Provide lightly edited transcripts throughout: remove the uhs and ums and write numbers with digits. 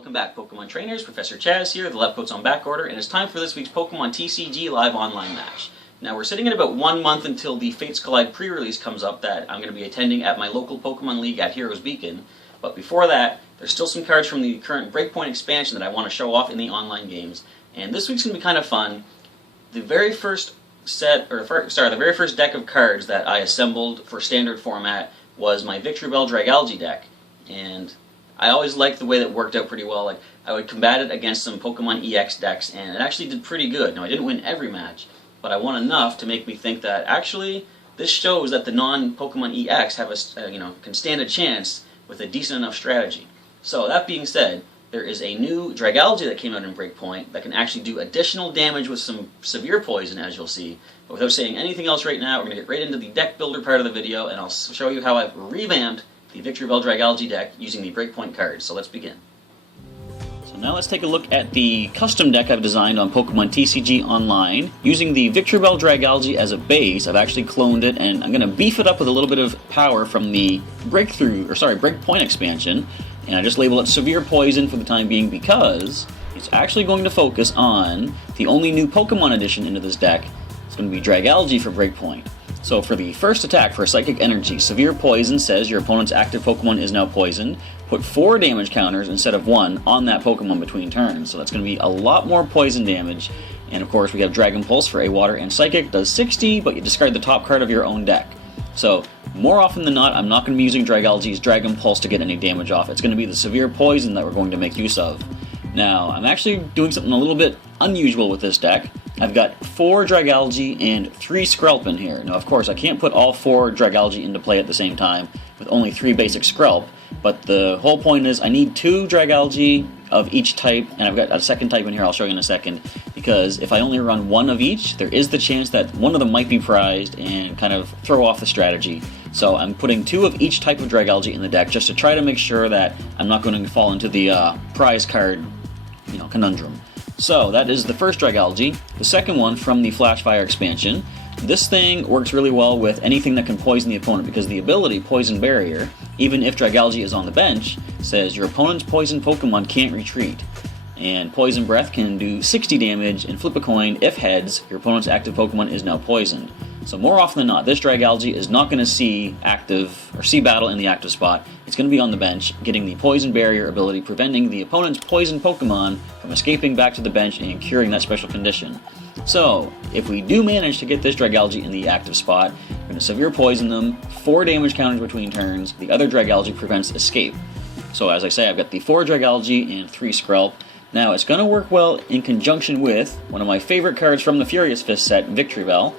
Welcome back, Pokemon trainers. Professor Chaz here, the lab coat's on back order, and it's time for this week's Pokemon TCG live online match. Now we're sitting at about 1 month until the Fates Collide pre-release comes up that I'm going to be attending at my local Pokemon League at Heroes Beacon. But before that, there's still some cards from the current BREAKpoint expansion that I want to show off in the online games. And this week's going to be kind of fun. The very first the very first deck of cards that I assembled for standard format was my Victreebel Dragalge deck. And I always liked the way that worked out pretty well. Like, I would combat it against some Pokemon EX decks, and it actually did pretty good. Now, I didn't win every match, but I won enough to make me think that actually this shows that the non-Pokemon EX have can stand a chance with a decent enough strategy. So that being said, there is a new Dragalge that came out in BREAKpoint that can actually do additional damage with some severe poison, as you'll see. But without saying anything else right now, we're going to get right into the deck builder part of the video, and I'll show you how I've revamped the Victreebel Dragalge deck using the BREAKpoint cards. So let's begin. So now let's take a look at the custom deck I've designed on Pokemon TCG Online. Using the Victreebel Dragalge as a base, I've actually cloned it, and I'm going to beef it up with a little bit of power from the BREAKpoint expansion. And I just label it Severe Poison for the time being because it's actually going to focus on the only new Pokemon addition into this deck. It's going to be Dragalge for BREAKpoint. So for the first attack for Psychic Energy, Severe Poison says your opponent's active Pokemon is now poisoned. Put 4 damage counters instead of 1 on that Pokemon between turns. So that's going to be a lot more poison damage. And of course we have Dragon Pulse for a Water and Psychic, does 60, but you discard the top card of your own deck. So more often than not, I'm not going to be using Dragalge's Dragon Pulse to get any damage off. It's going to be the Severe Poison that we're going to make use of. Now, I'm actually doing something a little bit unusual with this deck. I've got 4 Dragalge and 3 Skrelp in here. Now, of course, I can't put all 4 Dragalge into play at the same time with only 3 basic Skrelp, but the whole point is I need 2 Dragalge of each type, and I've got a second type in here I'll show you in a second, because if I only run 1 of each, there is the chance that one of them might be prized and kind of throw off the strategy. So I'm putting 2 of each type of Dragalge in the deck just to try to make sure that I'm not going to fall into the prize card conundrum. So that is the first Dragalge. The second one from the Flashfire expansion. This thing works really well with anything that can poison the opponent because the ability Poison Barrier, even if Dragalge is on the bench, says your opponent's poison Pokemon can't retreat. And Poison Breath can do 60 damage and flip a coin. If heads, your opponent's active Pokemon is now poisoned. So more often than not, this Dragalge is not going to see battle in the active spot. It's going to be on the bench, getting the Poison Barrier ability, preventing the opponent's poison Pokemon from escaping back to the bench and curing that special condition. So, if we do manage to get this Dragalge in the active spot, we're going to Severe Poison them, 4 damage counters between turns, the other Dragalge prevents escape. So as I say, I've got the 4 Dragalge and 3 Skrelp. Now, it's going to work well in conjunction with one of my favorite cards from the Furious Fist set, Victreebel.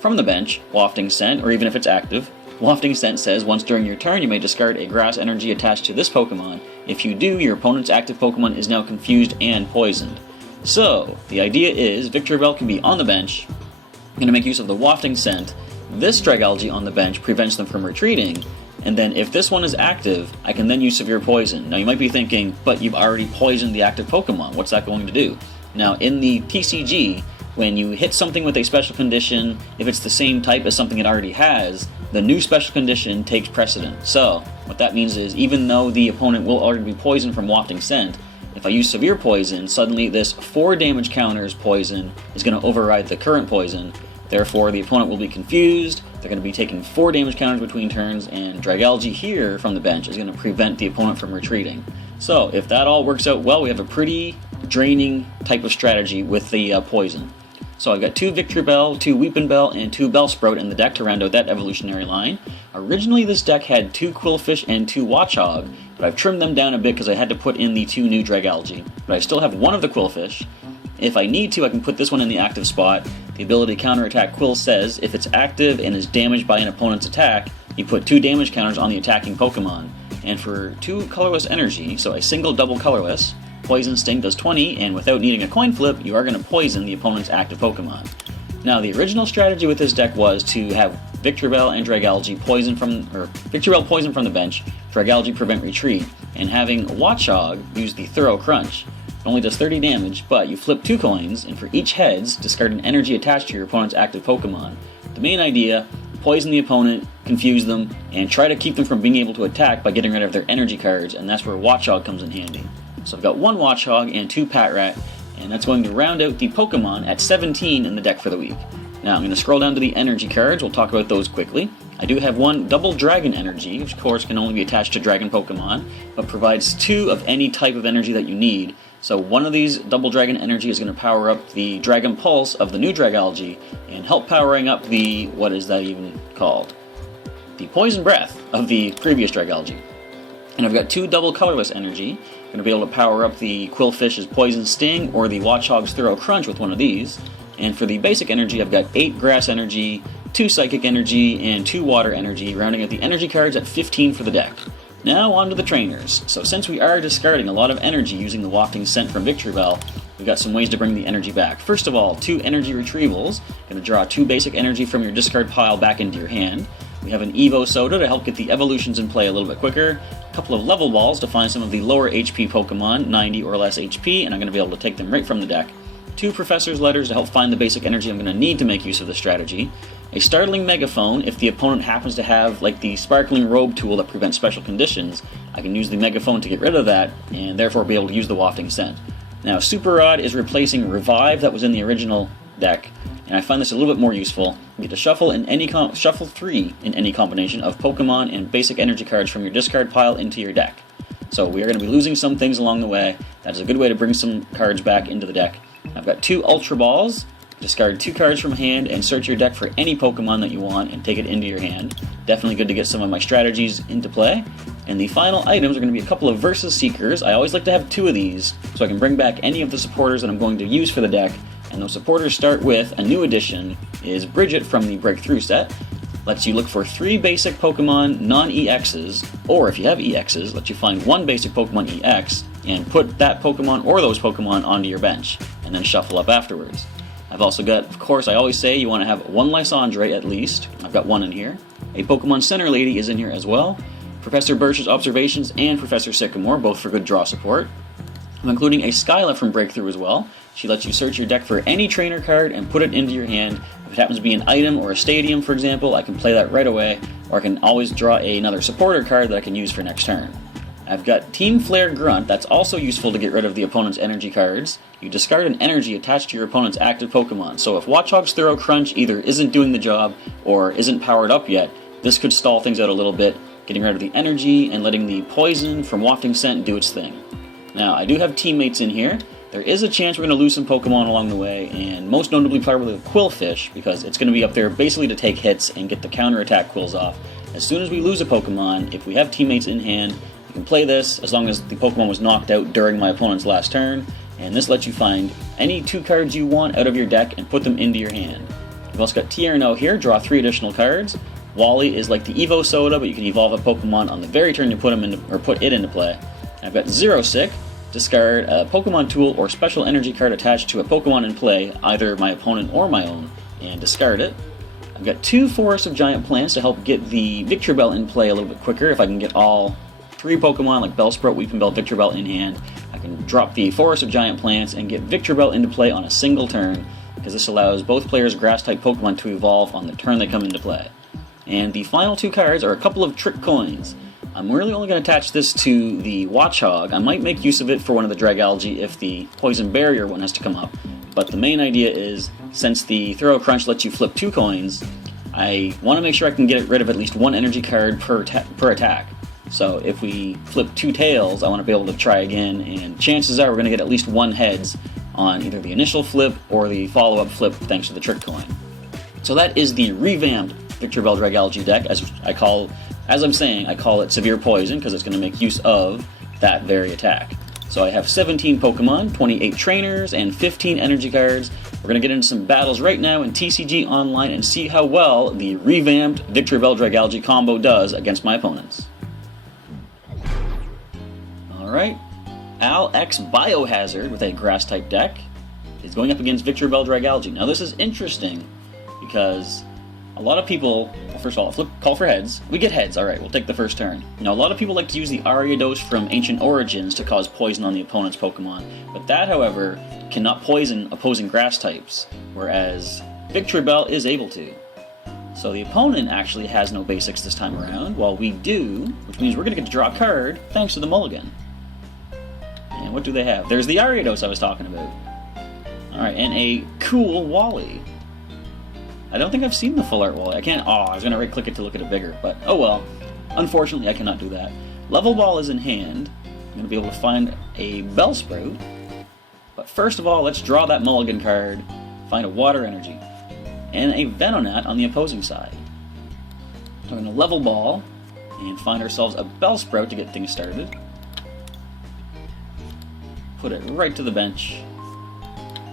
From the bench, Wafting Scent, or even if it's active, Wafting Scent says once during your turn you may discard a grass energy attached to this Pokemon. If you do, your opponent's active Pokemon is now confused and poisoned. So, the idea is Victreebel can be on the bench. I'm going to make use of the Wafting Scent. This Dragalge on the bench prevents them from retreating, and then if this one is active, I can then use Severe Poison. Now you might be thinking, but you've already poisoned the active Pokemon, what's that going to do? Now in the TCG, when you hit something with a special condition, if it's the same type as something it already has, the new special condition takes precedent. So, what that means is, even though the opponent will already be poisoned from Wafting Scent, if I use Severe Poison, suddenly this 4 damage counters poison is going to override the current poison. Therefore, the opponent will be confused, they're going to be taking 4 damage counters between turns, and Dragalge here from the bench is going to prevent the opponent from retreating. So, if that all works out well, we have a pretty draining type of strategy with the poison. So I've got 2 Victreebel, 2 Weepinbell, and 2 Bellsprout in the deck to round out that evolutionary line. Originally this deck had 2 Quillfish and 2 Watchog, but I've trimmed them down a bit because I had to put in the 2 new Dragalge. But I still have 1 of the Quillfish. If I need to, I can put this one in the active spot. The ability Counterattack Quill says if it's active and is damaged by an opponent's attack, you put 2 damage counters on the attacking Pokemon. And for 2 colorless energy, so a single double colorless, Poison Sting does 20, and without needing a coin flip, you are going to poison the opponent's active Pokemon. Now, the original strategy with this deck was to have Victreebel and Dragalge Victreebel poison from the bench, Dragalge prevent retreat, and having Watchog use the Thorough Crunch. It only does 30 damage, but you flip 2 coins, and for each heads, discard an energy attached to your opponent's active Pokemon. The main idea, poison the opponent, confuse them, and try to keep them from being able to attack by getting rid of their energy cards, and that's where Watchog comes in handy. So I've got 1 Watchog and 2 Patrat, and that's going to round out the Pokemon at 17 in the deck for the week. Now I'm going to scroll down to the energy cards. We'll talk about those quickly. I do have 1 Double Dragon Energy, which of course can only be attached to Dragon Pokemon, but provides 2 of any type of energy that you need. So one of these Double Dragon Energy is going to power up the Dragon Pulse of the new Dragalge, and help powering up the, what is that even called? The Poison Breath of the previous Dragalge. And I've got 2 Double Colorless Energy. Going to be able to power up the Quillfish's Poison Sting or the Watchog's Thorough Crunch with one of these. And for the basic energy, I've got 8 Grass Energy, 2 Psychic Energy, and 2 Water Energy, rounding out the energy cards at 15 for the deck. Now on to the trainers. So since we are discarding a lot of energy using the Wafting scent from Victreebel, we've got some ways to bring the energy back. First of all, 2 energy retrievals. Going to draw 2 basic energy from your discard pile back into your hand. We have an Evo Soda to help get the evolutions in play a little bit quicker. A couple of level balls to find some of the lower HP Pokemon, 90 or less HP, and I'm going to be able to take them right from the deck. 2 Professor's Letters to help find the basic energy I'm going to need to make use of this strategy. A Startling Megaphone, if the opponent happens to have like the Sparkling Robe tool that prevents special conditions, I can use the Megaphone to get rid of that, and therefore be able to use the Wafting scent. Now Super Rod is replacing Revive that was in the original deck, and I find this a little bit more useful. You get to shuffle shuffle 3 in any combination of Pokemon and basic energy cards from your discard pile into your deck. So we are going to be losing some things along the way. That is a good way to bring some cards back into the deck. I've got 2 Ultra Balls. Discard 2 cards from hand and search your deck for any Pokemon that you want and take it into your hand. Definitely good to get some of my strategies into play. And the final items are going to be a couple of Versus Seekers. I always like to have 2 of these so I can bring back any of the supporters that I'm going to use for the deck. And those supporters start with, a new addition is Bridget from the Breakthrough set. Lets you look for 3 basic Pokemon non-EXs, or if you have EXs, lets you find 1 basic Pokemon EX and put that Pokemon or those Pokemon onto your bench, and then shuffle up afterwards. I've also got, of course, I always say you want to have 1 Lysandre at least. I've got 1 in here. A Pokemon Center Lady is in here as well. Professor Birch's Observations and Professor Sycamore, both for good draw support. I'm including a Skyla from Breakthrough as well. She lets you search your deck for any trainer card and put it into your hand. If it happens to be an item or a stadium, for example, I can play that right away, or I can always draw another supporter card that I can use for next turn. I've got Team Flare Grunt. That's also useful to get rid of the opponent's energy cards. You discard an energy attached to your opponent's active Pokemon. So if Watchog's Thorough Crunch either isn't doing the job or isn't powered up yet, this could stall things out a little bit, getting rid of the energy and letting the poison from Wafting Scent do its thing. Now, I do have teammates in here. There is a chance we're going to lose some Pokemon along the way, and most notably probably the Quillfish, because it's going to be up there basically to take hits and get the counter-attack Quills off. As soon as we lose a Pokemon, if we have teammates in hand, you can play this as long as the Pokemon was knocked out during my opponent's last turn, and this lets you find any 2 cards you want out of your deck and put them into your hand. We've also got Tierno here, draw 3 additional cards. Wally is like the Evo Soda, but you can evolve a Pokemon on the very turn you put it into play. I've got Xerosic. Discard a Pokemon tool or special energy card attached to a Pokemon in play, either my opponent or my own, and discard it. I've got 2 Forest of Giant Plants to help get the Victreebel in play a little bit quicker. If I can get all 3 Pokemon like Bellsprout, Weeping Bell, Victreebel in hand, I can drop the Forest of Giant Plants and get Victreebel into play on a single turn, because this allows both players' Grass-type Pokemon to evolve on the turn they come into play. And the final 2 cards are a couple of Trick Coins. I'm really only going to attach this to the Watchog. I might make use of it for one of the Dragalge if the Poison Barrier one has to come up. But the main idea is, since the Thorough Crunch lets you flip 2 coins, I want to make sure I can get rid of at least 1 energy card per attack. So if we flip 2 tails, I want to be able to try again, and chances are we're going to get at least 1 heads on either the initial flip or the follow-up flip thanks to the Trick Coin. So that is the revamped Victreebel Dragalge deck, as I'm saying, I call it Severe Poison because it's going to make use of that very attack. So I have 17 Pokemon, 28 trainers, and 15 energy cards. We're going to get into some battles right now in TCG Online and see how well the revamped Victreebel Dragalge combo does against my opponents. Alright, Al-X Biohazard with a Grass-type deck is going up against Victreebel Dragalge. Now this is interesting because a lot of people, first of all, call for heads. We get heads, alright, we'll take the first turn. Now, a lot of people like to use the Ariados from Ancient Origins to cause poison on the opponent's Pokemon, but that, however, cannot poison opposing grass types, whereas Victreebel is able to. So the opponent actually has no basics this time around, while we do, which means we're going to get to draw a card thanks to the mulligan. And what do they have? There's the Ariados I was talking about. Alright, and a cool Wally. I don't think I've seen the full art Wally. I can't... Oh, I was going to right-click it to look at it bigger, but oh well. Unfortunately, I cannot do that. Level Ball is in hand. I'm going to be able to find a Bellsprout. But first of all, let's draw that mulligan card, find a Water Energy, and a Venonat on the opposing side. So we're going to Level Ball and find ourselves a Bellsprout to get things started. Put it right to the bench.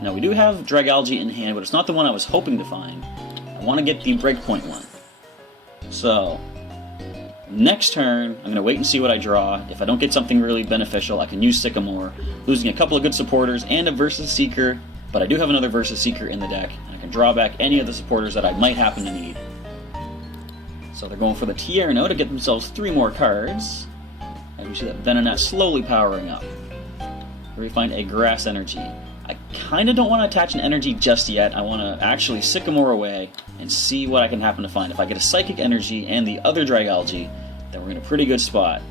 Now we do have Dragalge in hand, but it's not the one I was hoping to find. I want to get the Breakpoint one. So, next turn, I'm going to wait and see what I draw. If I don't get something really beneficial, I can use Sycamore, losing a couple of good supporters and a Versus Seeker, but I do have another Versus Seeker in the deck, and I can draw back any of the supporters that I might happen to need. So they're going for the Tierno to get themselves 3 more cards. And we see that Venonat slowly powering up. Here we find a Grass Energy. I kind of don't want to attach an energy just yet. I want to actually Sycamore away and see what I can happen to find. If I get a Psychic Energy and the other Dragalge, then we're in a pretty good spot.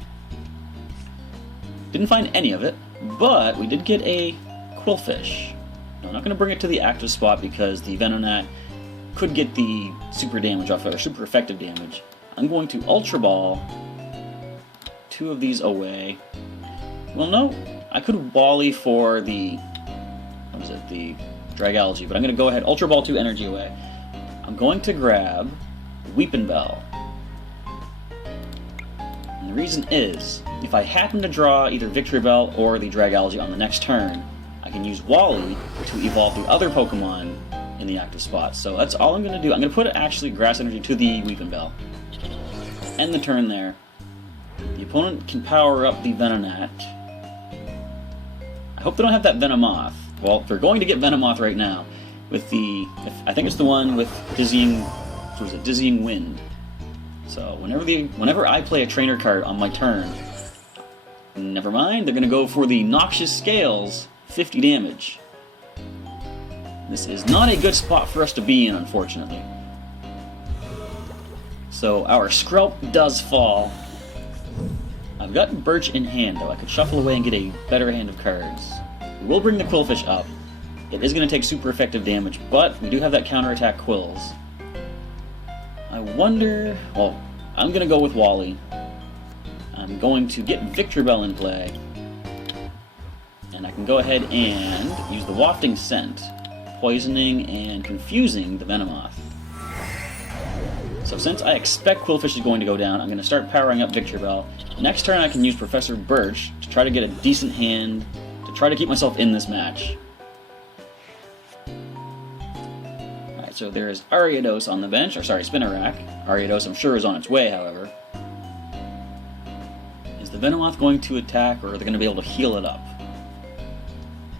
Didn't find any of it, but we did get a Quillfish. Now, I'm not going to bring it to the active spot because the Venonat could get the super damage off it, or super effective damage. I'm going to Ultra Ball 2 of these away. Well, no, I could Wally for the, what was it, the Dragalge, but I'm going to go ahead, Ultra Ball 2 energy away. I'm going to grab Weepinbell. And the reason is, if I happen to draw either Victreebel or the Dragalge on the next turn, I can use Wally to evolve the other Pokemon in the active spot. So that's all I'm going to do. I'm going to put actually Grass Energy to the Weepinbell. End the turn there. The opponent can power up the Venonat. I hope they don't have that Venomoth. Well, they're going to get Venomoth right now with the, I think it's the one with Dizzying, what was it, Dizzying Wind. So whenever I play a trainer card on my turn, never mind, they're going to go for the Noxious Scales, 50 damage. This is not a good spot for us to be in, unfortunately. So our Skrelp does fall. I've got Birch in hand, though. I could shuffle away and get a better hand of cards. We will bring the Quillfish up. It is going to take super effective damage, but we do have that counterattack Quills. I wonder... Well, I'm going to go with Wally. I'm going to get Victreebel in play. And I can go ahead and use the Wafting Scent, poisoning and confusing the Venomoth. So since I expect Quillfish is going to go down, I'm going to start powering up Victreebel. Next turn I can use Professor Birch to try to get a decent hand, to try to keep myself in this match. Alright, so there's Ariados on the bench, or sorry, Spinarak. Ariados I'm sure is on its way, however. Is the Venomoth going to attack, or are they going to be able to heal it up?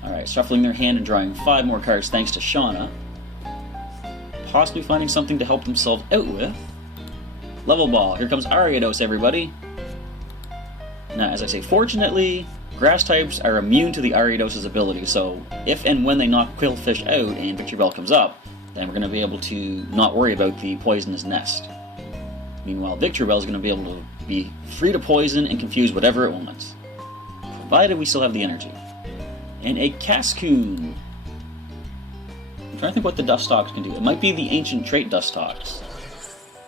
Alright, shuffling their hand and drawing 5 more cards thanks to Shauna. Possibly finding something to help themselves out with. Level Ball. Here comes Ariados, everybody. Now, as I say, fortunately, grass types are immune to the Ariados' ability, so if and when they knock Quillfish out and Victreebel comes up, then we're going to be able to not worry about the poisonous nest. Meanwhile, Victreebel is going to be able to be free to poison and confuse whatever it wants, provided we still have the energy. And a Cascoon. I'm trying to think what the Dustox can do. It might be the ancient trait Dustox.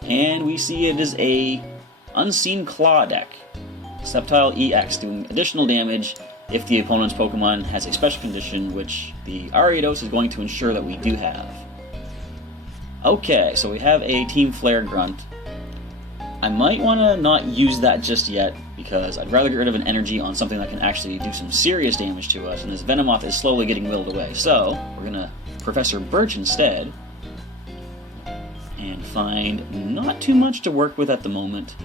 And we see it is a Unseen Claw deck. Machamp-EX doing additional damage if the opponent's Pokemon has a special condition, which the Ariados is going to ensure that we do have. Okay, so we have a Team Flare Grunt. I might want to not use that just yet, because I'd rather get rid of an energy on something that can actually do some serious damage to us, and this Venomoth is slowly getting willed away. So, we're going to Professor Birch instead, and find not too much to work with at the moment.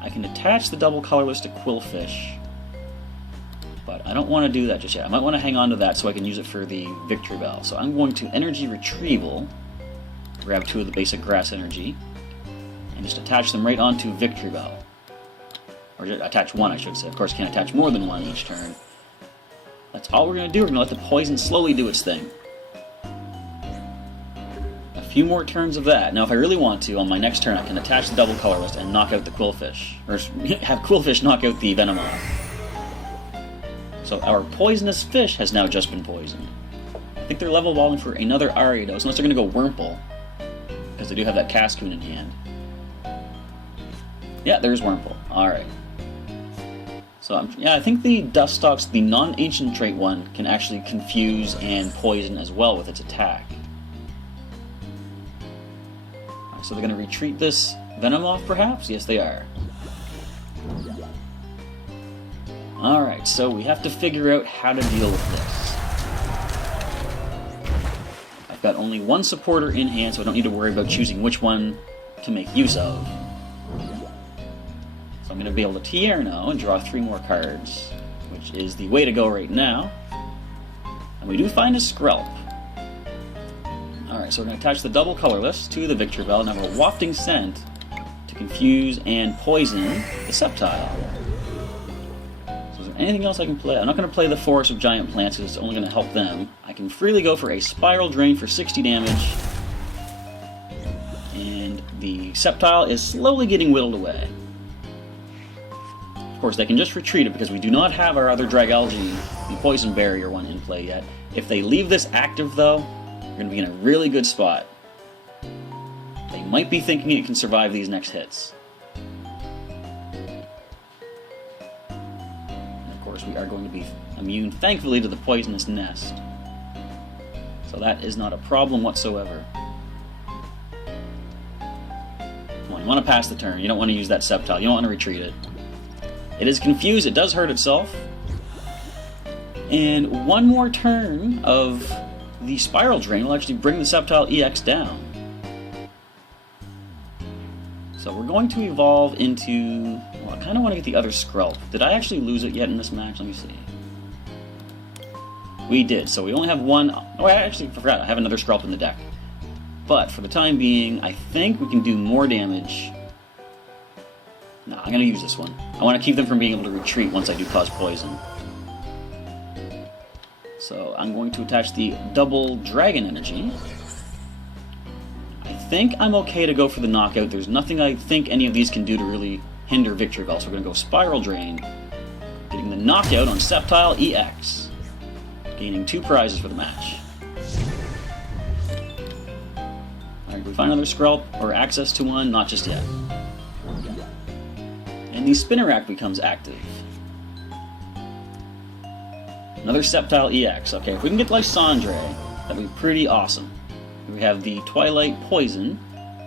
I can attach the double colorless to Quillfish, but I don't want to do that just yet. I might want to hang on to that so I can use it for the Victreebel. So I'm going to Energy Retrieval, grab 2 of the basic grass energy, and just attach them right onto Victreebel. Or attach 1, I should say. Of course, can't attach more than 1 each turn. That's all we're going to do. We're going to let the poison slowly do its thing. A few more turns of that. Now, if I really want to, on my next turn, I can attach the double colorless and knock out the Quillfish. Or have Quillfish knock out the Venomoth. So our poisonous fish has now just been poisoned. I think they're level evolving for another Ariados, unless they're going to go Wurmple, because they do have that Cascoon in hand. Yeah, there's Wurmple. Alright. So, yeah, I think the Dustox, the non-ancient trait one, can actually confuse and poison as well with its attack. Right, so they're going to retreat this Venomoth, perhaps? Yes, they are. Alright, so we have to figure out how to deal with this. I've got only one supporter in hand, so I don't need to worry about choosing which one to make use of. So I'm going to be able to Tierno and draw 3 more cards, which is the way to go right now. And we do find a Skrelp. Alright, so we're going to attach the double colorless to the Victreebel and have a Wafting Scent to confuse and poison the Sceptile. So is there anything else I can play? I'm not going to play the Forest of Giant Plants because it's only going to help them. I can freely go for a Spiral Drain for 60 damage. And the Sceptile is slowly getting whittled away. Of course, they can just retreat it because we do not have our other Dragalge, the Poison Barrier one, in play yet. If they leave this active, though, we're going to be in a really good spot. They might be thinking it can survive these next hits. And of course, we are going to be immune, thankfully, to the Poisonous Nest. So that is not a problem whatsoever. Come on, you want to pass the turn. You don't want to use that Sceptile. You don't want to retreat it. It is confused, it does hurt itself. And one more turn of the Spiral Drain will actually bring the Sceptile-EX down. So we're going to evolve into... Well, I kind of want to get the other Skrelp. Did I actually lose it yet in this match? Let me see. We did, so we only have one... Oh, I actually forgot, I have another Skrelp in the deck. But for the time being, I think we can do more damage. No, I'm going to use this one. I want to keep them from being able to retreat once I do cause poison. So I'm going to attach the double Dragon Energy. I think I'm okay to go for the knockout. There's nothing I think any of these can do to really hinder Victreebel, so we're going to go Spiral Drain, getting the knockout on Sceptile-EX, gaining 2 prizes for the match. Alright, can we find another Skrelp, or access to one? Not just yet. And the Spinnerack becomes active. Another Sceptile-EX. Okay, if we can get Lysandre, that'd be pretty awesome. We have the Twilight Poison.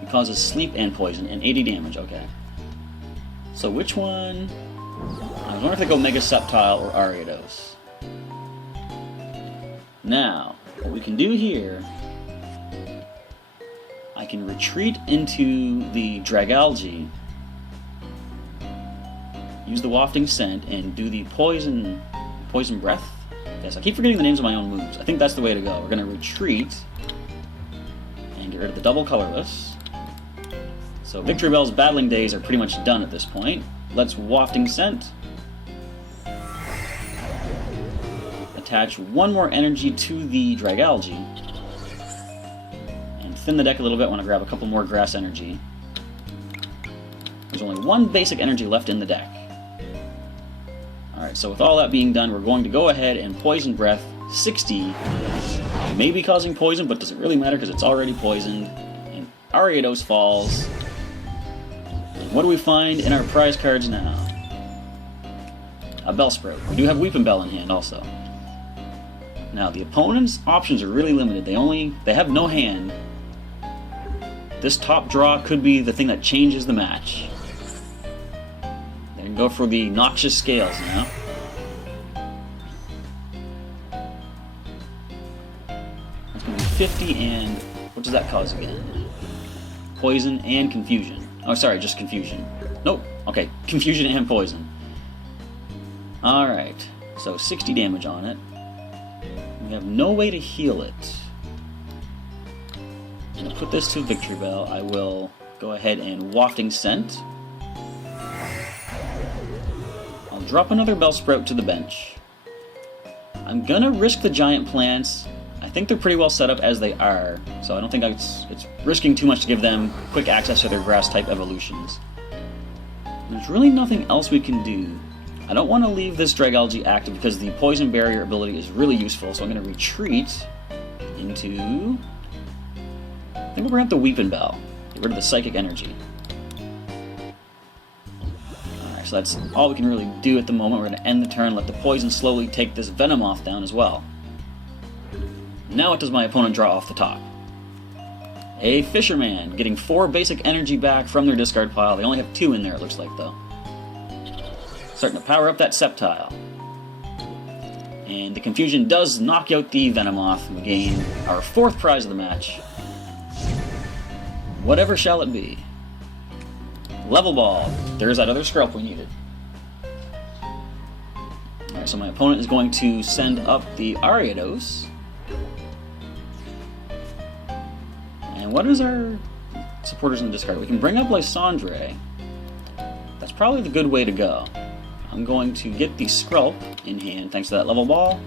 It causes sleep and poison, and 80 damage, okay. So which one? I wonder if they go Mega Sceptile or Ariados. Now, what we can do here, I can retreat into the Dragalge, use the Wafting Scent, and do the Poison Breath. Yes, I keep forgetting the names of my own moves. I think that's the way to go. We're going to retreat and get rid of the double colorless. So Victreebel's battling days are pretty much done at this point. Let's Wafting Scent. Attach one more energy to the Dragalge. And thin the deck a little bit. I want to grab a couple more grass energy. There's only one basic energy left in the deck. Alright, so with all that being done, we're going to go ahead and Poison Breath 60. Maybe causing poison, but doesn't really matter because it's already poisoned. And Ariados falls. And what do we find in our prize cards now? A Bellsprout. We do have Weeping Bell in hand also. Now, the opponent's options are really limited. They have no hand. This top draw could be the thing that changes the match. They can go for the Noxious Scales now. That's going to be 50 and... what does that cause again? Poison and confusion. Oh, sorry, just confusion. Nope. Okay, confusion and poison. Alright, so 60 damage on it. We have no way to heal it. I'm going to put this to Victreebel. I will go ahead and Wafting Scent. I'll drop another Bellsprout to the bench. I'm going to risk the Giant Plants. I think they're pretty well set up as they are, so I don't think it's risking too much to give them quick access to their Grass-type evolutions. There's really nothing else we can do. I don't want to leave this Dragalge active because the poison barrier ability is really useful, so I'm going to retreat into... I think we'll bring up the Weepinbell. Get rid of the psychic energy. Alright, so that's all we can really do at the moment. We're going to end the turn, let the poison slowly take this Venomoth down as well. Now what does my opponent draw off the top? A Fisherman, getting 4 basic energy back from their discard pile. They only have 2 in there, it looks like, though. Starting to power up that Sceptile. And the Confusion does knock out the Venomoth. We gain our 4th prize of the match. Whatever shall it be? Level Ball. There's that other Skrelp we needed. Alright, so my opponent is going to send up the Ariados. And what is our supporters in the discard? We can bring up Lysandre. That's probably the good way to go. I'm going to get the Skrelp in hand thanks to that level ball.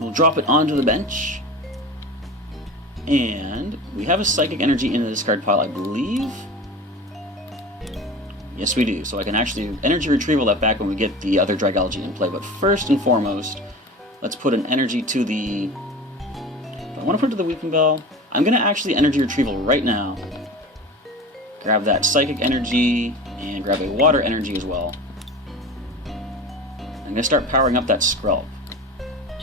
We'll drop it onto the bench. And we have a Psychic Energy in the discard pile, I believe. Yes, we do. So I can actually energy retrieval that back when we get the other Dragalge in play. But first and foremost, let's put an energy to the... If I want to put it to the Weepinbell, I'm going to actually energy retrieval right now. Grab that Psychic Energy, and grab a Water Energy as well. I'm going to start powering up that Skrelp.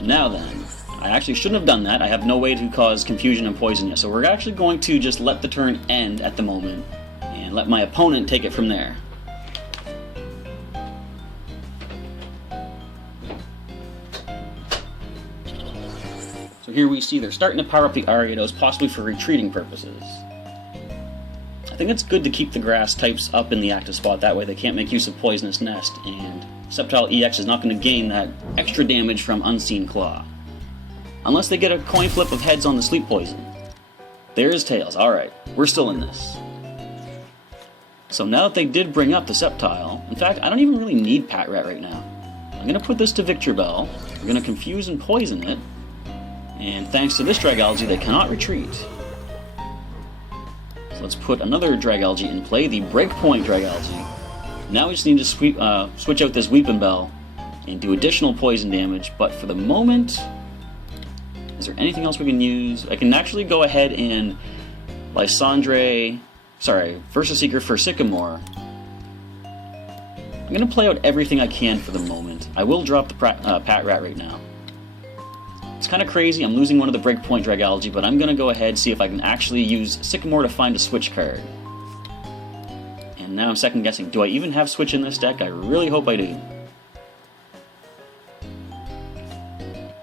Now then, I actually shouldn't have done that. I have no way to cause confusion and poison yet, so we're actually going to just let the turn end at the moment, and let my opponent take it from there. So here we see they're starting to power up the Ariados, possibly for retreating purposes. I think it's good to keep the grass types up in the active spot, that way they can't make use of Poisonous Nest, and Sceptile-EX is not going to gain that extra damage from Unseen Claw. Unless they get a coin flip of heads on the Sleep Poison. There's tails, alright, we're still in this. So now that they did bring up the Sceptile, in fact, I don't even really need Patrat right now. I'm going to put this to Victreebel, we're going to confuse and poison it, and thanks to this Dragalge, they cannot retreat. So let's put another Dragalge in play, the BREAKpoint Dragalge. Now we just need to switch out this Weepinbell and do additional poison damage, but for the moment, is there anything else we can use? I can actually go ahead and Lysandre, Versus Seeker for Sycamore. I'm going to play out everything I can for the moment. I will drop the Patrat right now. It's kind of crazy, I'm losing one of the BREAKpoint Dragalge, but I'm going to go ahead and see if I can actually use Sycamore to find a switch card. And now I'm second guessing, do I even have switch in this deck? I really hope I do.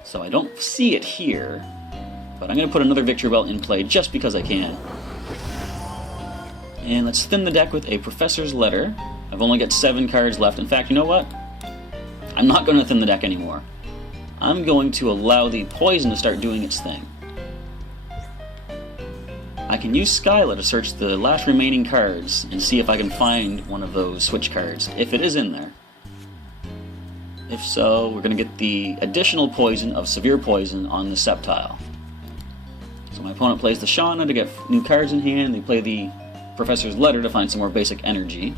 So I don't see it here, but I'm going to put another Victreebel in play just because I can. And let's thin the deck with a Professor's Letter. I've only got 7 cards left. In fact, you know what? I'm not going to thin the deck anymore. I'm going to allow the poison to start doing its thing. I can use Skyla to search the last remaining cards and see if I can find one of those switch cards, if it is in there. If so, we're going to get the additional poison of Severe Poison on the Sceptile. So my opponent plays the Shauna to get new cards in hand, they play the Professor's Letter to find some more basic energy,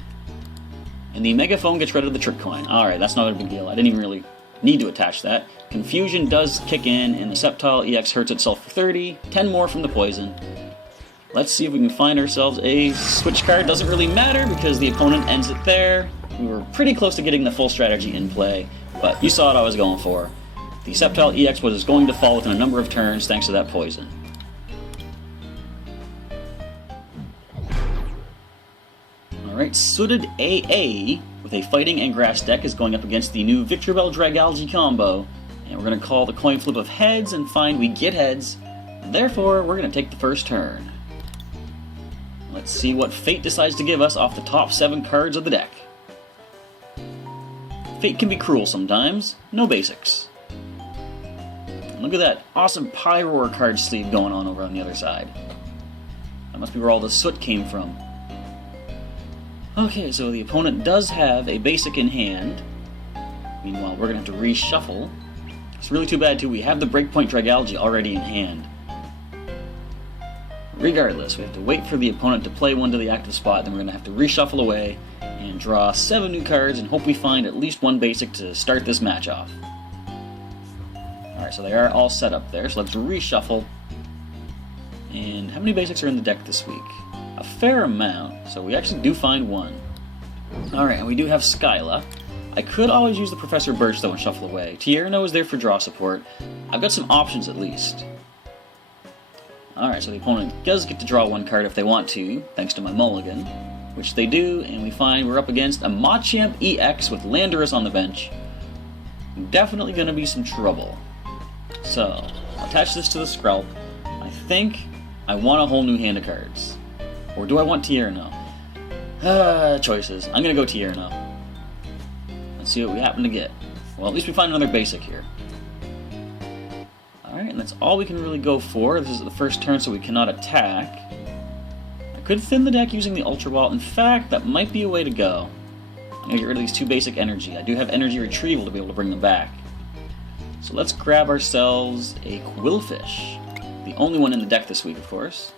and the Megaphone gets rid of the Trick Coin. Alright, that's not a big deal, I didn't even really need to attach that. Confusion does kick in, and the Sceptile-EX hurts itself for 30, 10 more from the poison. Let's see if we can find ourselves a switch card. Doesn't really matter because the opponent ends it there. We were pretty close to getting the full strategy in play, but you saw what I was going for. The Sceptile-EX was going to fall within a number of turns thanks to that poison. Alright, Sooted AA with a Fighting and Grass deck is going up against the new Victreebel Dragalge combo, and we're going to call the coin flip of heads and find we get heads, therefore we're going to take the first turn. Let's see what Fate decides to give us off the top 7 cards of the deck. Fate can be cruel sometimes, no basics. Look at that awesome Pyroar card sleeve going on over on the other side. That must be where all the soot came from. Okay, so the opponent does have a basic in hand. Meanwhile, we're going to have to reshuffle. It's really too bad, too. We have the BREAKpoint Dragalge already in hand. Regardless, we have to wait for the opponent to play one to the active spot, then we're going to have to reshuffle away and draw 7 new cards and hope we find at least one basic to start this match off. Alright, so they are all set up there, so let's reshuffle. And how many basics are in the deck this week? A fair amount, so we actually do find one. Alright, and we do have Skyla. I could always use the Professor Birch though and shuffle away. Tierno is there for draw support. I've got some options at least. Alright, so the opponent does get to draw 1 card if they want to, thanks to my mulligan, which they do, and we find we're up against a Machamp-EX with Landorus on the bench. Definitely going to be some trouble. So, I'll attach this to the Skrelp. I think I want a whole new hand of cards. Or do I want Tierno? Choices. I'm going to go Tierno. Let's see what we happen to get. Well, at least we find another basic here. Alright, and that's all we can really go for. This is the first turn, so we cannot attack. I could thin the deck using the Ultra Ball. In fact, that might be a way to go. I'm going to get rid of these 2 basic energy. I do have energy retrieval to be able to bring them back. So let's grab ourselves a Quillfish. The only one in the deck this week, of course.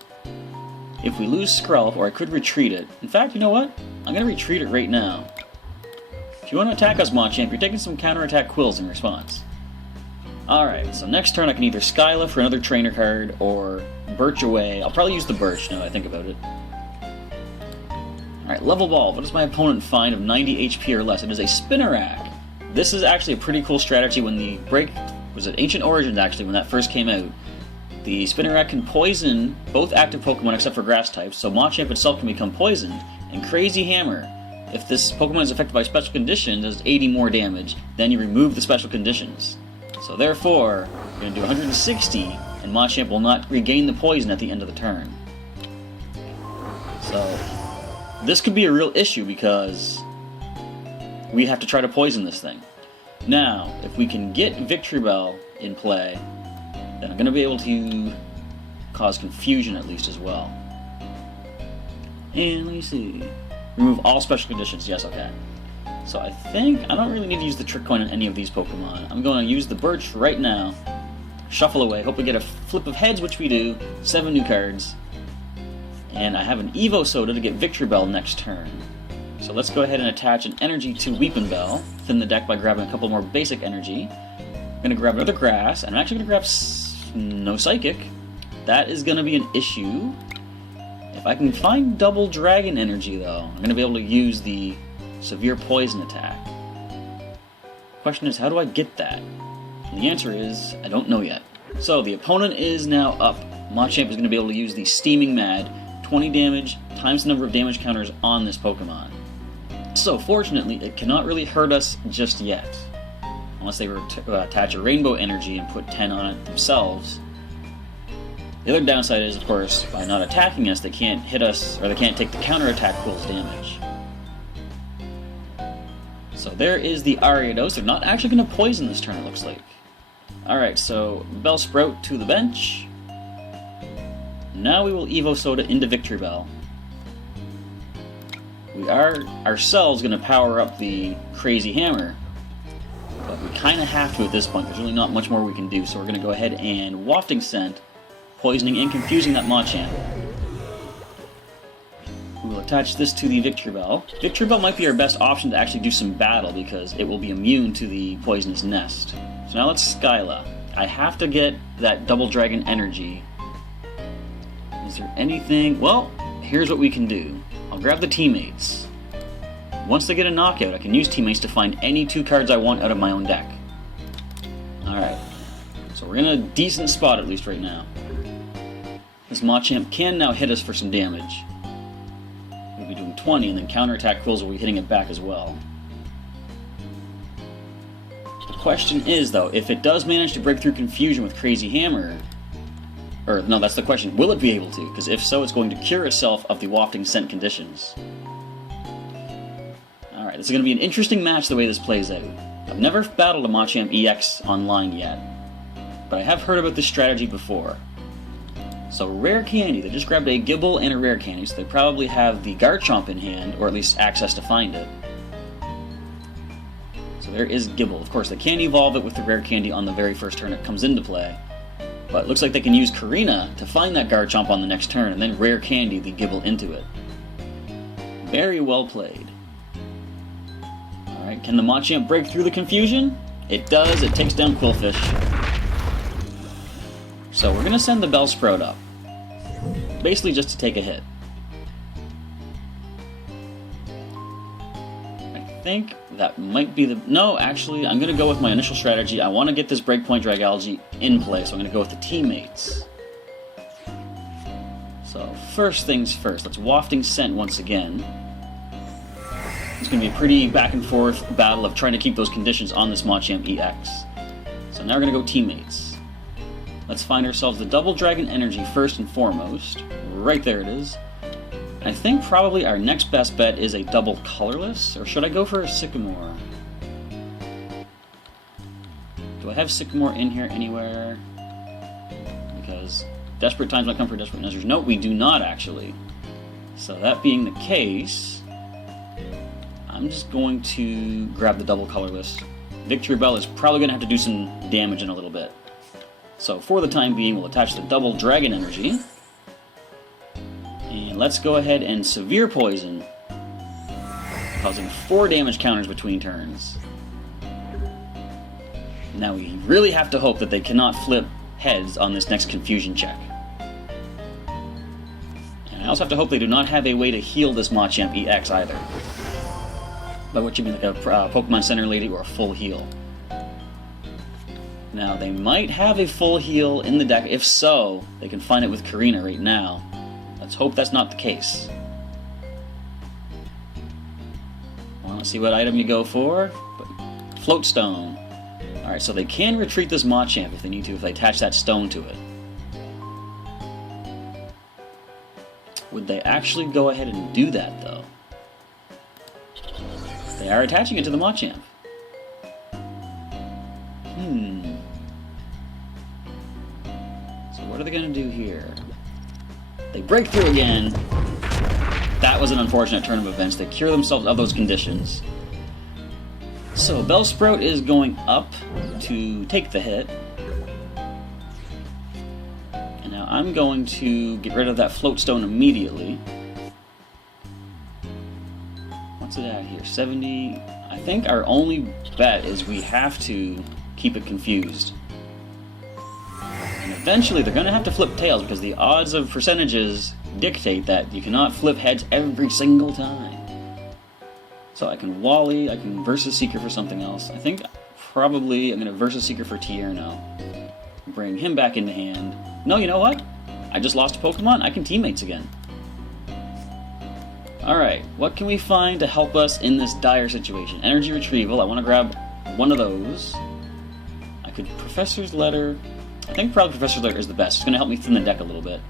If we lose Skrelp, or I could retreat it. In fact, you know what? I'm going to retreat it right now. If you want to attack us, Machamp, you're taking some counterattack Quills in response. Alright, so next turn I can either Skyla for another trainer card, or Birch away. I'll probably use the Birch now that I think about it. Alright, Level Ball. What does my opponent find of 90 HP or less? It is a Spinnerack. This is actually a pretty cool strategy when the break... was it Ancient Origins, actually, when that first came out. The Spinnerack can poison both active Pokemon except for grass types, so Machamp itself can become poisoned. And Crazy Hammer. If this Pokemon is affected by special conditions, does 80 more damage, then you remove the special conditions. So therefore, we're going to do 160, and Machamp will not regain the poison at the end of the turn. So, this could be a real issue because we have to try to poison this thing. Now, if we can get Victreebel in play, then I'm going to be able to cause confusion at least as well. And let me see. Remove all special conditions. Yes, okay. So I think I don't really need to use the Trick Coin on any of these Pokemon. I'm going to use the Birch right now. Shuffle away. Hope we get a flip of heads, which we do. 7 new cards. And I have an Evo Soda to get Victreebel next turn. So let's go ahead and attach an energy to Weepinbell. Thin the deck by grabbing a couple more basic energy. I'm going to grab another grass, and I'm actually going to grab no Psychic. That is going to be an issue. If I can find double Dragon energy, though, I'm going to be able to use the Severe Poison attack. Question is, how do I get that? And the answer is, I don't know yet. So, the opponent is now up. Machamp is going to be able to use the Steaming Mad, 20 damage times the number of damage counters on this Pokemon. So, fortunately, it cannot really hurt us just yet. Unless they were to attach a Rainbow Energy and put 10 on it themselves. The other downside is, of course, by not attacking us, they can't hit us, or they can't take the counterattack Quill's damage. So there is the Ariados. They're not actually going to poison this turn, it looks like. Alright, so Bellsprout to the bench. Now we will Evo Soda into Victreebel. We are ourselves going to power up the Crazy Hammer. But we kind of have to at this point. There's really not much more we can do, so we're going to go ahead and Wafting Scent, poisoning and confusing that Machamp. We will attach this to the Victreebel. Victreebel might be our best option to actually do some battle because it will be immune to the Poisonous Nest. So now let's Skyla. I have to get that Double Dragon energy. Is there anything? Well, here's what we can do. I'll grab the teammates. Once they get a knockout, I can use teammates to find any 2 cards I want out of my own deck. Alright. So we're in a decent spot at least right now. This Machamp can now hit us for some damage. We'll be doing 20, and then counterattack Quills will be hitting it back as well. The question is, though, if it does manage to break through Confusion with Crazy Hammer... Or, no, that's the question. Will it be able to? Because if so, it's going to cure itself of the Wafting Scent conditions. Alright, this is going to be an interesting match the way this plays out. I've never battled a Machamp-EX online yet, but I have heard about this strategy before. So, Rare Candy. They just grabbed a Gible and a Rare Candy, so they probably have the Garchomp in hand, or at least access to find it. So there is Gible. Of course, they can't evolve it with the Rare Candy on the very first turn it comes into play. But it looks like they can use Karina to find that Garchomp on the next turn, and then Rare Candy the Gible into it. Very well played. Alright, can the Machamp break through the confusion? It does, it takes down Quillfish. So we're gonna send the Bellsprout up. Basically just to take a hit. I think that might be the... No, actually, I'm gonna go with my initial strategy. I want to get this Breakpoint Dragalge in play, so I'm gonna go with the teammates. So, first things first, let's Wafting Scent once again. It's going to be a pretty back and forth battle of trying to keep those conditions on this Machamp-EX. So now we're going to go teammates. Let's find ourselves the Double Dragon Energy first and foremost. Right there it is. I think probably our next best bet is a double colorless, or should I go for a Sycamore? Do I have Sycamore in here anywhere? Because desperate times might come for desperate measures. No, we do not actually. So that being the case, I'm just going to grab the double colorless. Victreebel is probably going to have to do some damage in a little bit. So for the time being, we'll attach the double dragon energy. And let's go ahead and severe poison, causing 4 damage counters between turns. Now we really have to hope that they cannot flip heads on this next confusion check. And I also have to hope they do not have a way to heal this Machamp-EX either. By which you mean like a Pokemon Center Lady or a full heal. Now they might have a full heal in the deck. If so, they can find it with Karina right now. Let's hope that's not the case. Well, let's see what item you go for. Float Stone. Alright, so they can retreat this Machamp if they need to, if they attach that stone to it. Would they actually go ahead and do that, though? They are attaching it to the Machamp. So what are they going to do here? They break through again. That was an unfortunate turn of events. They cure themselves of those conditions. So Bellsprout is going up to take the hit. And now I'm going to get rid of that Float Stone immediately. What's it at here? 70. I think our only bet is we have to keep it confused. And eventually they're going to have to flip tails because the odds of percentages dictate that you cannot flip heads every single time. So I can Wally, I can Versus Seeker for something else. I think probably I'm going to Versus Seeker for Tierno. Bring him back into hand. No, you know what? I just lost a Pokemon. I can teammates again. Alright, what can we find to help us in this dire situation? Energy Retrieval. I want to grab one of those. I could Professor's Letter. I think probably Professor's Letter is the best. It's going to help me thin the deck a little bit.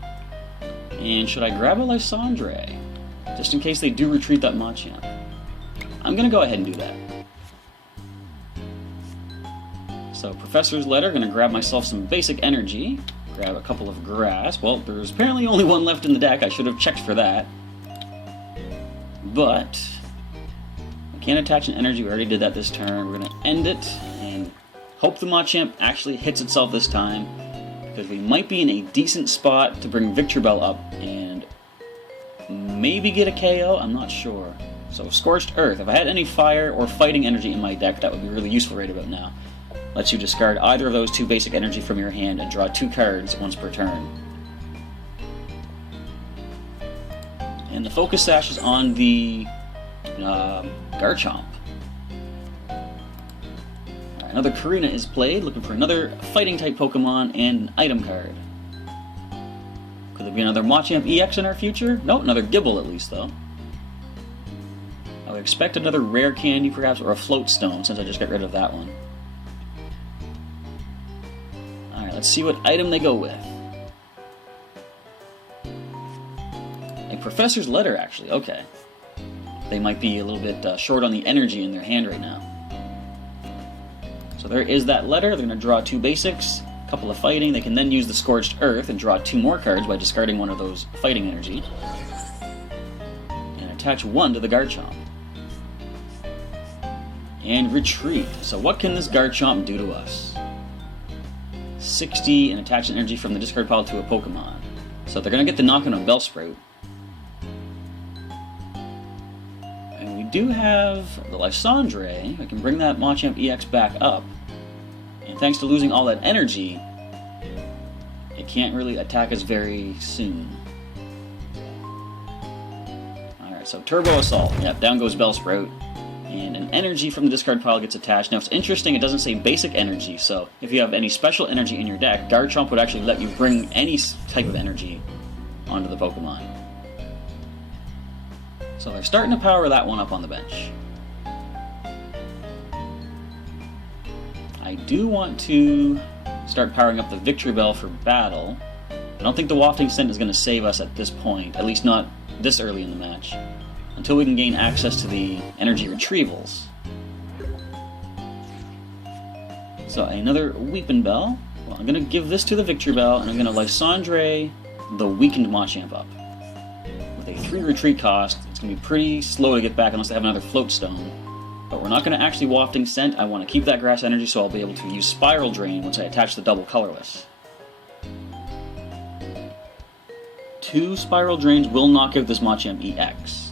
And should I grab a Lysandre? Just in case they do retreat that Machamp. I'm going to go ahead and do that. So, Professor's Letter, going to grab myself some basic energy. Grab a couple of grass. Well, there's apparently only one left in the deck. I should have checked for that. But I can't attach an energy. We already did that this turn. We're going to end it and hope the Machamp actually hits itself this time. Because we might be in a decent spot to bring Victreebel up and maybe get a KO. I'm not sure. So Scorched Earth. If I had any fire or fighting energy in my deck, that would be really useful right about now. Lets you discard either of those 2 basic energy from your hand and draw 2 cards once per turn. And the Focus Sash is on the Garchomp. Right, another Karina is played, looking for another fighting-type Pokemon and an item card. Could there be another Machamp-EX in our future? Nope, another Gibble at least, though. I would expect another Rare Candy, perhaps, or a Float Stone, since I just got rid of that one. Alright, let's see what item they go with. A Professor's Letter, actually. Okay. They might be a little bit short on the energy in their hand right now. So there is that letter. They're going to draw 2 basics, a couple of fighting. They can then use the Scorched Earth and draw 2 more cards by discarding one of those fighting energy. And attach 1 to the Garchomp. And retreat. So what can this Garchomp do to us? 60 and attach an energy from the discard pile to a Pokemon. So they're going to get the knock-on on Bellsprout. And we do have the Lysandre. I can bring that Machamp-EX back up. And thanks to losing all that energy, it can't really attack us very soon. Alright, so Turbo Assault. Yep, down goes Bellsprout. And an energy from the discard pile gets attached. Now it's interesting, it doesn't say basic energy, so if you have any special energy in your deck, Garchomp would actually let you bring any type of energy onto the Pokemon. So they're starting to power that one up on the bench. I do want to start powering up the Victreebel for battle. I don't think the Wafting Scent is going to save us at this point, at least not this early in the match, until we can gain access to the energy retrievals. So another Weepin' Bell. Well, I'm going to give this to the Victreebel, and I'm going to Lysandre the weakened Machamp up. With a 3 retreat cost, it's going to be pretty slow to get back unless they have another Float Stone. But we're not going to actually Wafting Scent. I want to keep that grass energy so I'll be able to use Spiral Drain once I attach the double colorless. 2 Spiral Drains will knock out this Machamp-EX.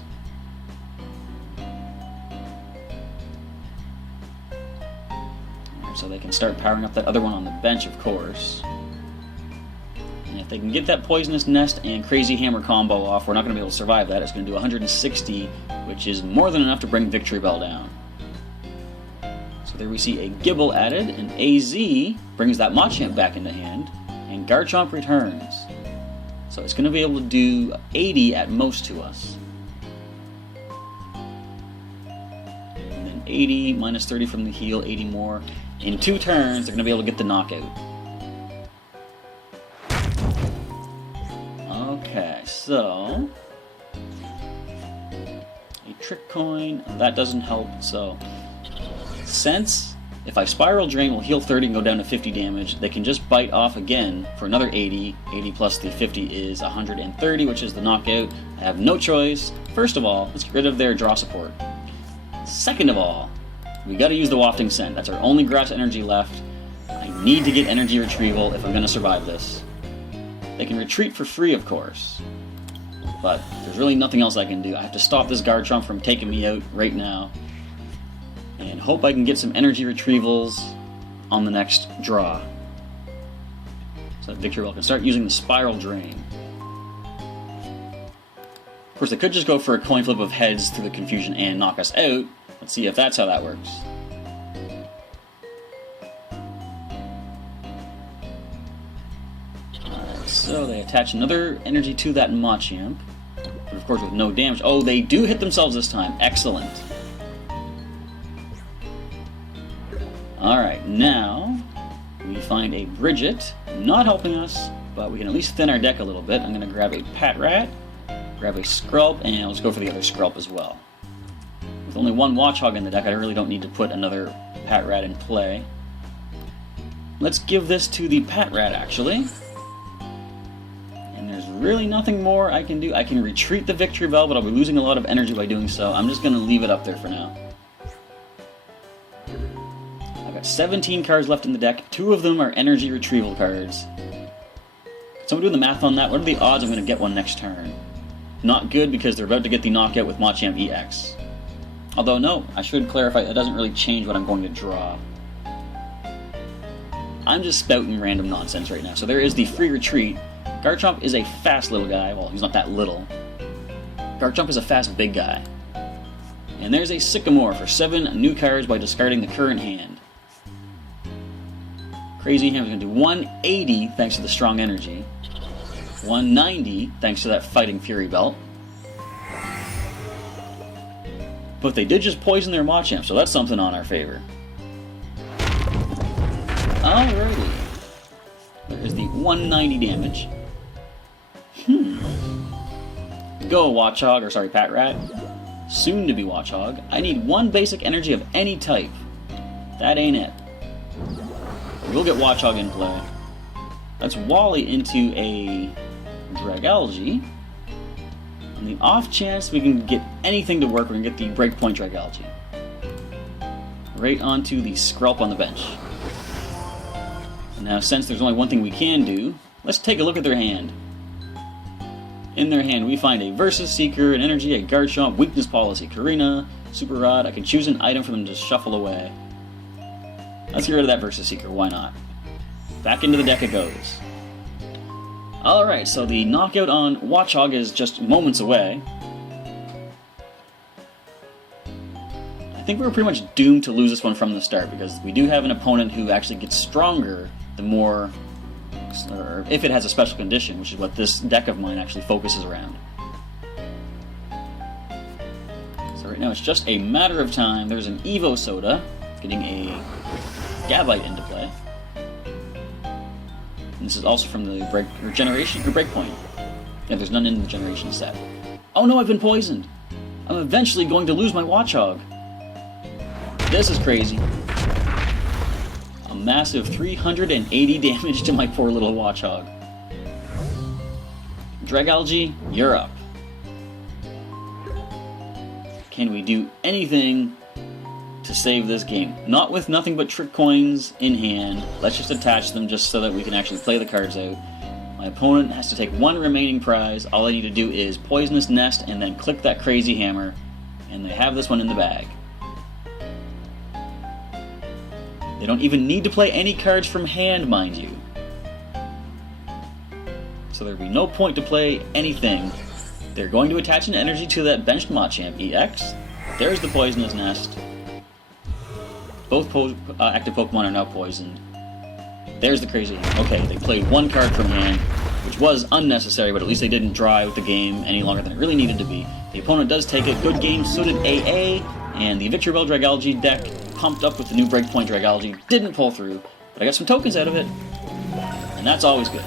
So they can start powering up that other one on the bench, of course. And if they can get that Poisonous Nest and Crazy Hammer combo off, we're not going to be able to survive that. It's going to do 160, which is more than enough to bring Victreebel down. So there we see a Gibble added, and AZ brings that Machamp back into hand, and Garchomp returns. So it's going to be able to do 80 at most to us. And then 80 minus 30 from the heal, 80 more. In 2 turns, they're going to be able to get the knockout. Okay, so a Trick Coin, that doesn't help, so since if I Spiral Drain will heal 30 and go down to 50 damage, they can just bite off again for another 80. 80 plus the 50 is 130, which is the knockout. I have no choice. First of all, let's get rid of their draw support. Second of all, we gotta use the Wafting Scent. That's our only grass energy left. I need to get energy retrieval if I'm gonna survive this. They can retreat for free, of course, but there's really nothing else I can do. I have to stop this Garchomp from taking me out right now, and hope I can get some energy retrievals on the next draw. So that Victreebel can start using the Spiral Drain. Of course, they could just go for a coin flip of heads through the confusion and knock us out. Let's see if that's how that works. Alright, so they attach another energy to that Machamp. But of course with no damage. Oh, they do hit themselves this time. Excellent. Alright, now we find a Bridget. Not helping us, but we can at least thin our deck a little bit. I'm going to grab a Patrat, grab a Skrulp, and let's go for the other Skrulp as well. With only 1 Watchog in the deck, I really don't need to put another Patrat in play. Let's give this to the Patrat, actually. And there's really nothing more I can do. I can retreat the Victreebel, but I'll be losing a lot of energy by doing so. I'm just going to leave it up there for now. I've got 17 cards left in the deck. 2 of them are energy retrieval cards. So I'm doing the math on that. What are the odds I'm going to get one next turn? Not good, because they're about to get the knockout with Machamp-EX. Although, no, I should clarify, that doesn't really change what I'm going to draw. I'm just spouting random nonsense right now. So there is the free retreat. Garchomp is a fast little guy. Well, he's not that little. Garchomp is a fast big guy. And there's a Sycamore for 7 new cards by discarding the current hand. Crazy Hammer's going to do 180 thanks to the strong energy. 190 thanks to that Fighting Fury Belt. But they did just poison their Machamp, so that's something on our favor. Alrighty. There's the 190 damage. Go, Watchog, or sorry, Patrat. Soon to be Watchog. I need 1 basic energy of any type. That ain't it. We'll get Watchog in play. Let's Wally into a Dragalge. On the off chance we can get anything to work, we're going to get the Breakpoint Dragalge. Right onto the Skrulp on the bench. Now, since there's only one thing we can do, let's take a look at their hand. In their hand, we find a Versus Seeker, an Energy, a Garchomp, Weakness Policy, Karina, Super Rod. I can choose an item for them to shuffle away. Let's get rid of that Versus Seeker, why not? Back into the deck it goes. Alright, so the knockout on Watchog is just moments away. I think we were pretty much doomed to lose this one from the start, because we do have an opponent who actually gets stronger the more, or if it has a special condition, which is what this deck of mine actually focuses around. So right now it's just a matter of time. There's an Evo Soda getting a Gabite into play. And this is also from the Breakpoint. Yeah, there's none in the Generation set. Oh no, I've been poisoned! I'm eventually going to lose my Watchog. This is crazy. A massive 380 damage to my poor little Watchog. Dragalge, you're up. Can we do anything to save this game? Not with nothing but trick coins in hand. Let's just attach them just so that we can actually play the cards out. My opponent has to take one remaining prize. All I need to do is Poisonous Nest and then click that crazy hammer, and they have this one in the bag. They don't even need to play any cards from hand, mind you. So there'd be no point to play anything. They're going to attach an energy to that benched Machamp-EX. There's the Poisonous Nest. Both active Pokemon are now poisoned. There's the crazy. Okay, they played one card from hand, which was unnecessary, but at least they didn't drive the game any longer than it really needed to be. The opponent does take a good game suited AA, and the Victreebel Dragalge deck, pumped up with the new Breakpoint Dragalge, didn't pull through, but I got some tokens out of it, and that's always good.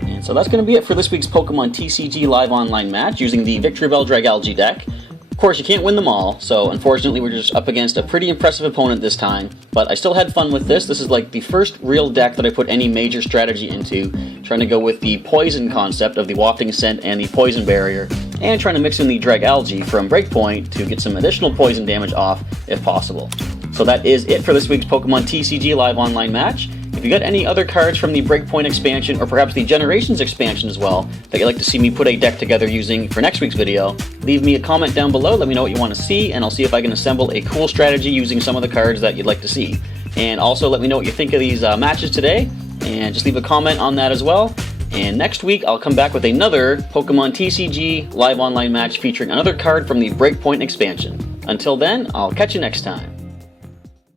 And so that's going to be it for this week's Pokemon TCG Live Online match using the Victreebel Dragalge deck. Of course, you can't win them all, so unfortunately we're just up against a pretty impressive opponent this time, but I still had fun with this. This is like the first real deck that I put any major strategy into, trying to go with the poison concept of the Wafting Scent and the Poison Barrier, and trying to mix in the Dragalge from Breakpoint to get some additional poison damage off if possible. So that is it for this week's Pokemon TCG Live Online match. If you got any other cards from the Breakpoint expansion, or perhaps the Generations expansion as well, that you'd like to see me put a deck together using for next week's video, leave me a comment down below, let me know what you want to see, and I'll see if I can assemble a cool strategy using some of the cards that you'd like to see. And also let me know what you think of these matches today, and just leave a comment on that as well. And next week, I'll come back with another Pokemon TCG Live Online match featuring another card from the Breakpoint expansion. Until then, I'll catch you next time.